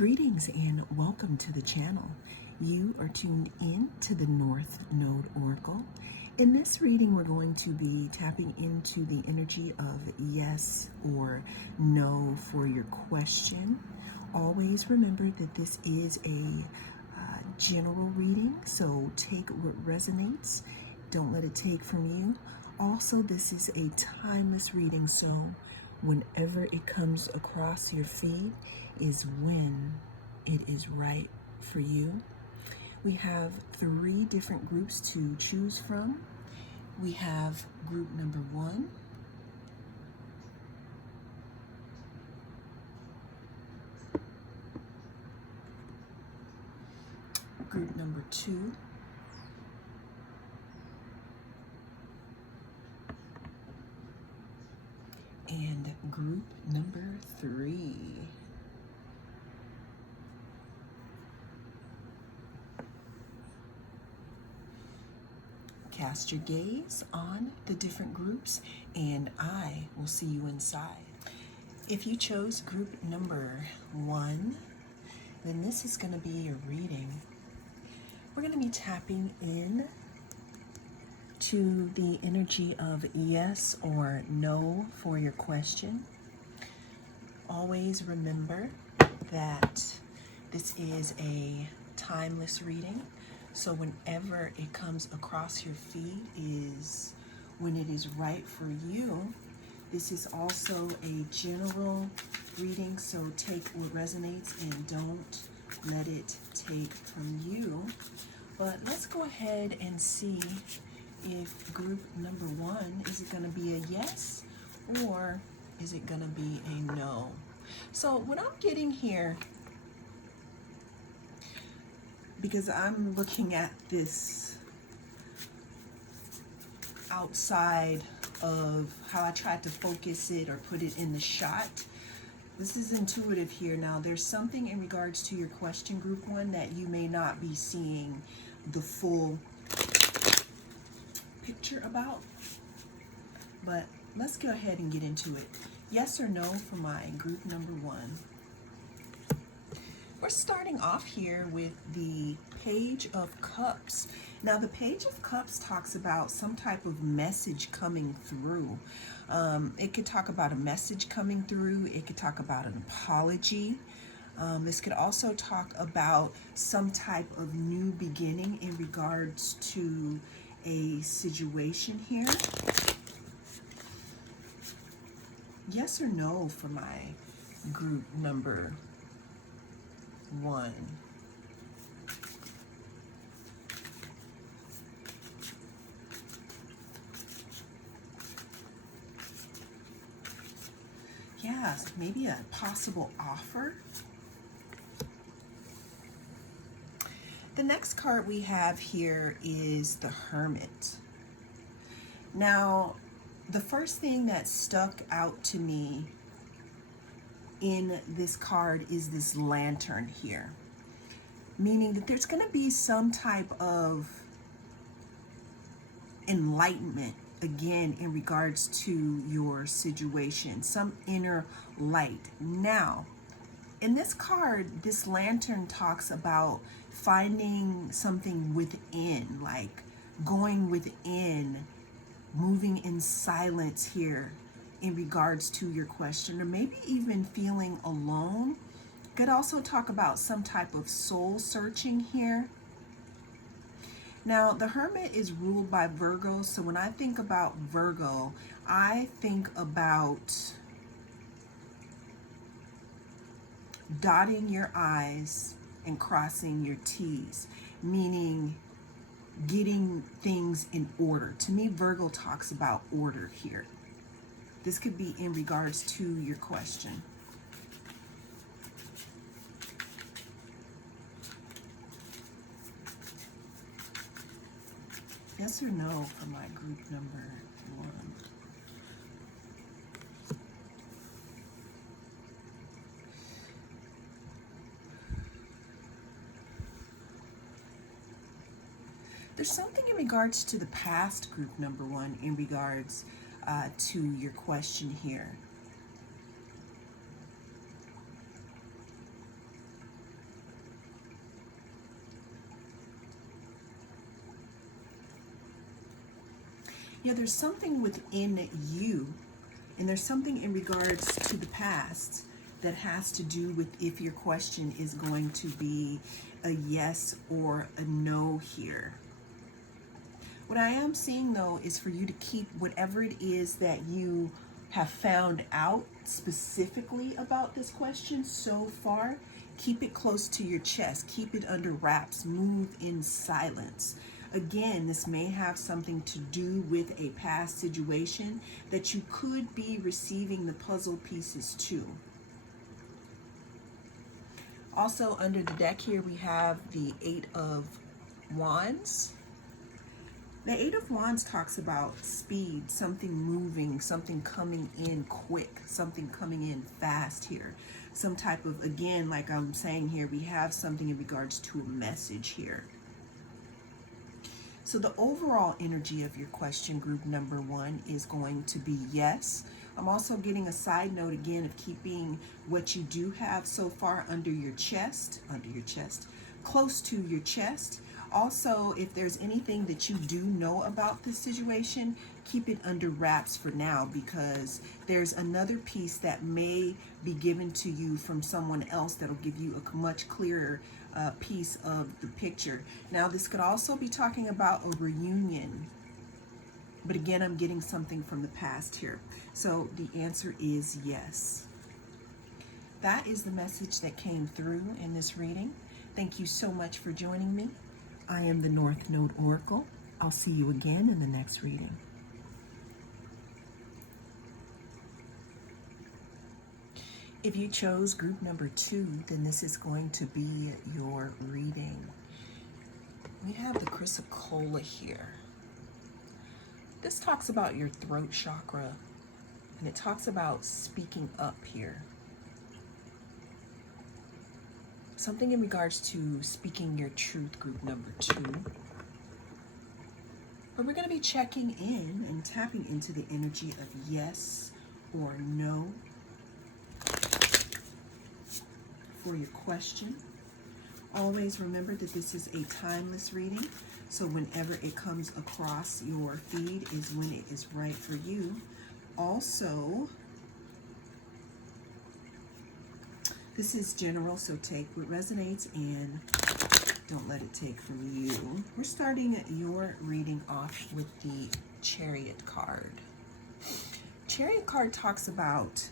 Greetings and welcome to the channel. You are tuned in to the North Node Oracle. In this reading, we're going to be tapping into the energy of yes or no for your question. Always remember that this is a general reading, so take what resonates. Don't let it take from you. Also, this is a timeless reading, so whenever it comes across your feed is when it is right for you. We have 3 different groups to choose from. We have group number 1, group number 2, and group number 3. Cast your gaze on the different groups, and I will see you inside. If you chose group number 1, then this is going to be your reading. We're going to be tapping in to the energy of yes or no for your question. Always remember that this is a timeless reading. So whenever it comes across your feed is when it is right for you. This is also a general reading, so take what resonates and don't let it take from you. But let's go ahead and see if group number 1, is it going to be a yes or is it going to be a no? So what I'm getting here, because I'm looking at this outside of how I tried to focus it or put it in the shot. This is intuitive here. Now, there's something in regards to your question, group 1, that you may not be seeing the full picture about. But let's go ahead and get into it. Yes or no for my group number 1. We're starting off here with the Page of Cups. Now, the Page of Cups talks about some type of message coming through. It could talk about a message coming through. It could talk about an apology. This could also talk about some type of new beginning in regards to a situation here. Yes or no for my group number 1. Yes, maybe a possible offer. The next card we have here is the Hermit. Now, the first thing that stuck out to me in this card is this lantern here, meaning that there's going to be some type of enlightenment again in regards to your situation, some inner light. Now, in this card, this lantern talks about finding something within, like going within, moving in silence here in regards to your question, or maybe even feeling alone. Could also talk about some type of soul searching here. Now, the Hermit is ruled by Virgo, so when I think about Virgo, I think about dotting your I's and crossing your T's, meaning getting things in order. To me, Virgo talks about order here. This could be in regards to your question. Yes or no for my group number 1. There's something in regards to the past, group number 1, in regards to your question here. Yeah, there's something within you, and there's something in regards to the past that has to do with if your question is going to be a yes or a no here. What I am seeing though is for you to keep whatever it is that you have found out specifically about this question so far, keep it close to your chest, keep it under wraps, move in silence. Again, this may have something to do with a past situation that you could be receiving the puzzle pieces to. Also under the deck here we have the Eight of Wands. The Eight of Wands talks about speed, something moving, something coming in quick, something coming in fast here. Some type of, again, like I'm saying here, we have something in regards to a message here. So the overall energy of your question, group number 1, is going to be yes. I'm also getting a side note again of keeping what you do have so far under your chest, close to your chest. Also, if there's anything that you do know about this situation, keep it under wraps for now, because there's another piece that may be given to you from someone else that'll give you a much clearer piece of the picture. Now, this could also be talking about a reunion, but again, I'm getting something from the past here. So the answer is yes. That is the message that came through in this reading. Thank you so much for joining me. I am the North Node Oracle. I'll see you again in the next reading. If you chose group number 2, then this is going to be your reading. We have the chrysocolla here. This talks about your throat chakra, and it talks about speaking up here. Something in regards to speaking your truth, group number 2. But we're going to be checking in and tapping into the energy of yes or no for your question. Always remember that this is a timeless reading, so whenever it comes across your feed is when it is right for you. Also, this is general, so take what resonates and don't let it take from you. We're starting your reading off with the Chariot card. Chariot card talks about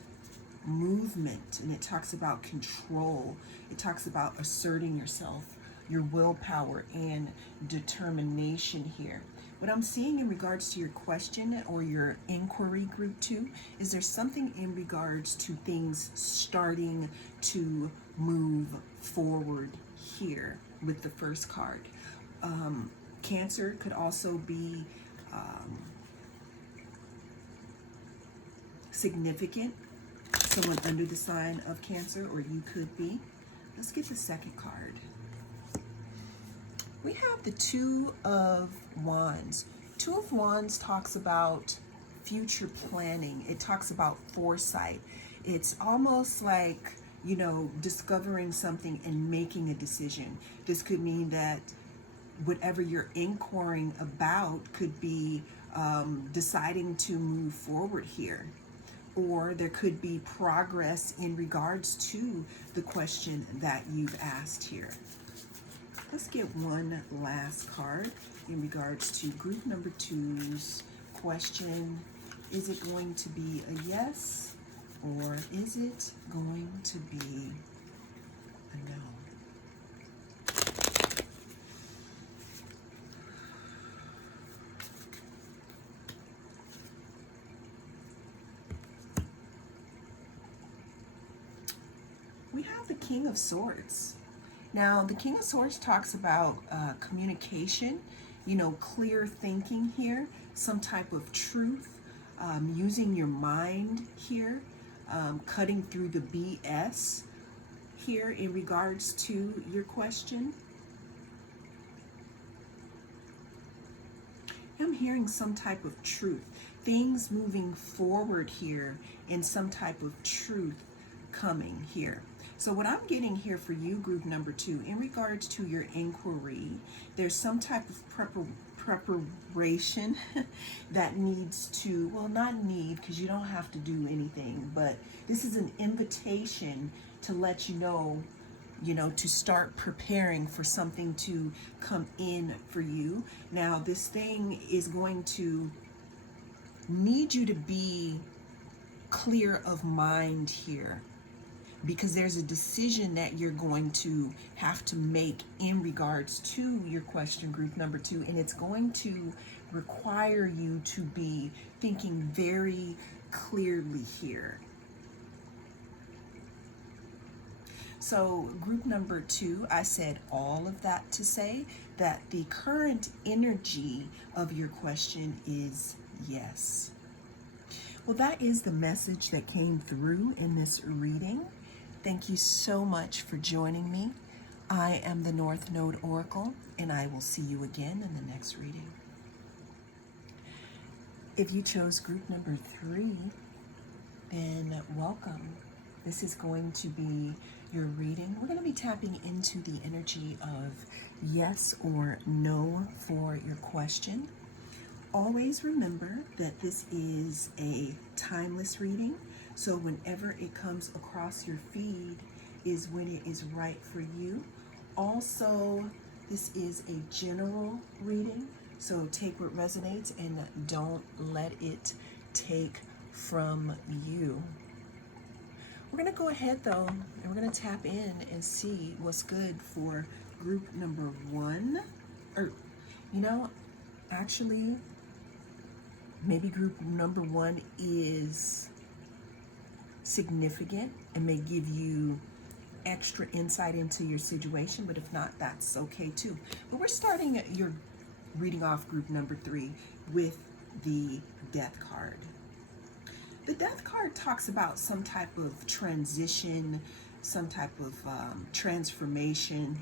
movement, and it talks about control. It talks about asserting yourself, your willpower and determination here. What I'm seeing in regards to your question or your inquiry, group 2, is there something in regards to things starting to move forward here with the first card. Cancer could also be significant. Someone under the sign of Cancer, or you could be. Let's get the second card. We have the Two of Wands. Two of Wands talks about future planning. It talks about foresight. It's almost like, you know, discovering something and making a decision. This could mean that whatever you're inquiring about could be deciding to move forward here. Or there could be progress in regards to the question that you've asked here. Let's get one last card in regards to group number 2's question. Is it going to be a yes, or is it going to be a no? We have the King of Swords. Now, the King of Swords talks about communication, you know, clear thinking here, some type of truth, using your mind here, cutting through the BS here in regards to your question. I'm hearing some type of truth, things moving forward here, and some type of truth coming here. So what I'm getting here for you, group number 2, in regards to your inquiry, there's some type of preparation that needs to, well, not need, because you don't have to do anything, but this is an invitation to let you know, to start preparing for something to come in for you. Now, this thing is going to need you to be clear of mind here, because there's a decision that you're going to have to make in regards to your question group number 2, and it's going to require you to be thinking very clearly here. So group number 2, I said all of that to say that the current energy of your question is yes. Well, that is the message that came through in this reading. Thank you so much for joining me. I am the North Node Oracle, and I will see you again in the next reading. If you chose group number 3, then welcome. This is going to be your reading. We're going to be tapping into the energy of yes or no for your question. Always remember that this is a timeless reading, so whenever it comes across your feed is when it is right for you. Also, this is a general reading, so take what resonates and don't let it take from you. We're going to go ahead though, and we're going to tap in and see what's good for group number 1. Or, you know, actually, maybe group number 1 is significant and may give you extra insight into your situation, but if not, that's okay too. But we're starting your reading off group number 3 with the Death card. The Death card talks about some type of transition, some type of transformation,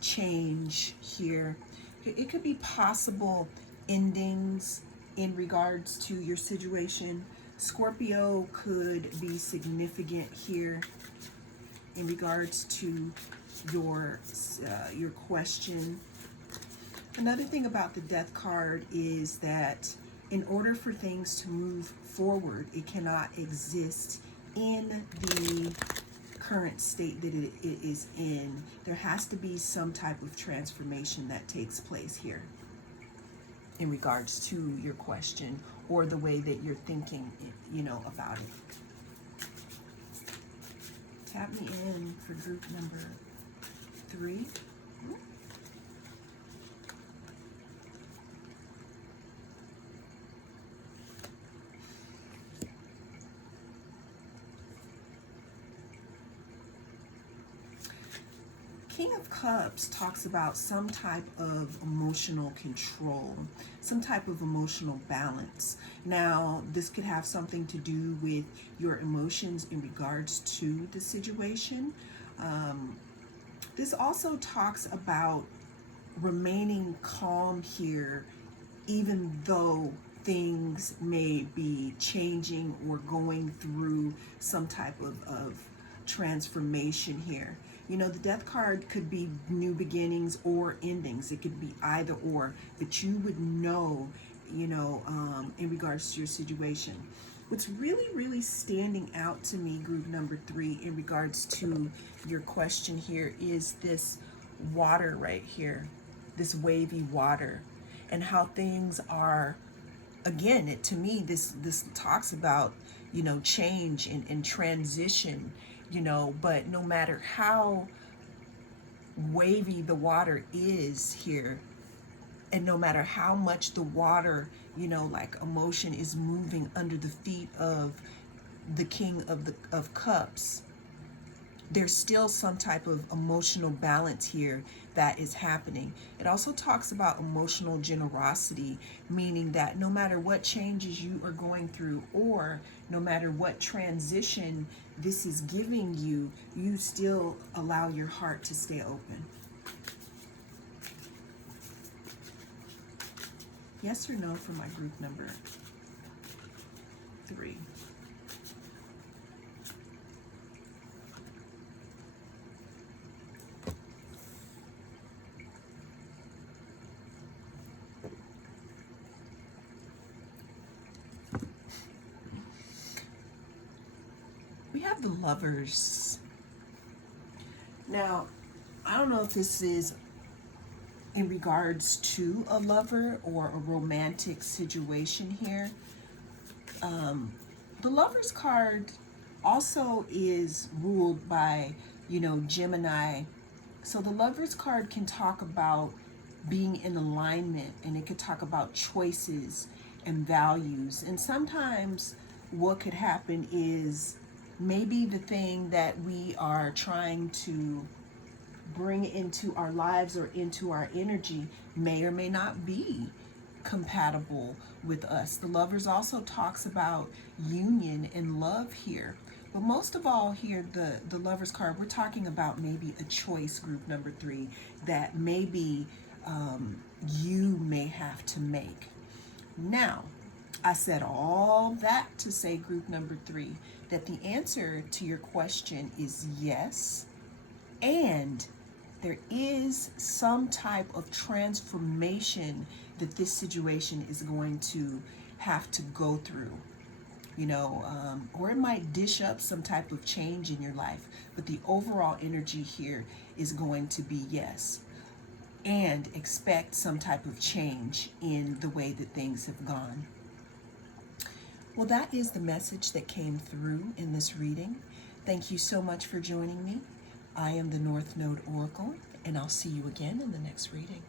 change here. It could be possible endings in regards to your situation. Scorpio could be significant here in regards to your question. Another thing about the Death card is that in order for things to move forward, it cannot exist in the current state that it is in. There has to be some type of transformation that takes place here in regards to your question or the way that you're thinking, you know, about it. Tap me in for group number 3. King of Cups talks about some type of emotional control, some type of emotional balance. Now, this could have something to do with your emotions in regards to the situation. This also talks about remaining calm here, even though things may be changing or going through some type of transformation here. You know, the Death card could be new beginnings or endings. It could be either or, but you would know, you know, in regards to your situation. What's really, really standing out to me, group number 3, in regards to your question here is this water right here, this wavy water, and how things are, again, to me, this talks about, you know, change and transition, you know, but no matter how wavy the water is here, and no matter how much the water, you know, like emotion is moving under the feet of the King of Cups, there's still some type of emotional balance here that is happening. It also talks about emotional generosity, meaning that no matter what changes you are going through, or no matter what transition this is giving you, you still allow your heart to stay open. Yes or no for my group number 3. have the Lovers. Now, I don't know if this is in regards to a lover or a romantic situation here. The Lovers card also is ruled by, Gemini. So the Lovers card can talk about being in alignment, and it could talk about choices and values. And sometimes what could happen is maybe the thing that we are trying to bring into our lives or into our energy may or may not be compatible with us. The Lovers also talks about union and love here. But most of all here, the Lovers card, we're talking about maybe a choice, group number 3, that maybe you may have to make. Now, I said all that to say, group number 3, that the answer to your question is yes, and there is some type of transformation that this situation is going to have to go through, or it might dish up some type of change in your life. But the overall energy here is going to be yes. And expect some type of change in the way that things have gone. Well, that is the message that came through in this reading. Thank you so much for joining me. I am the North Node Oracle, and I'll see you again in the next reading.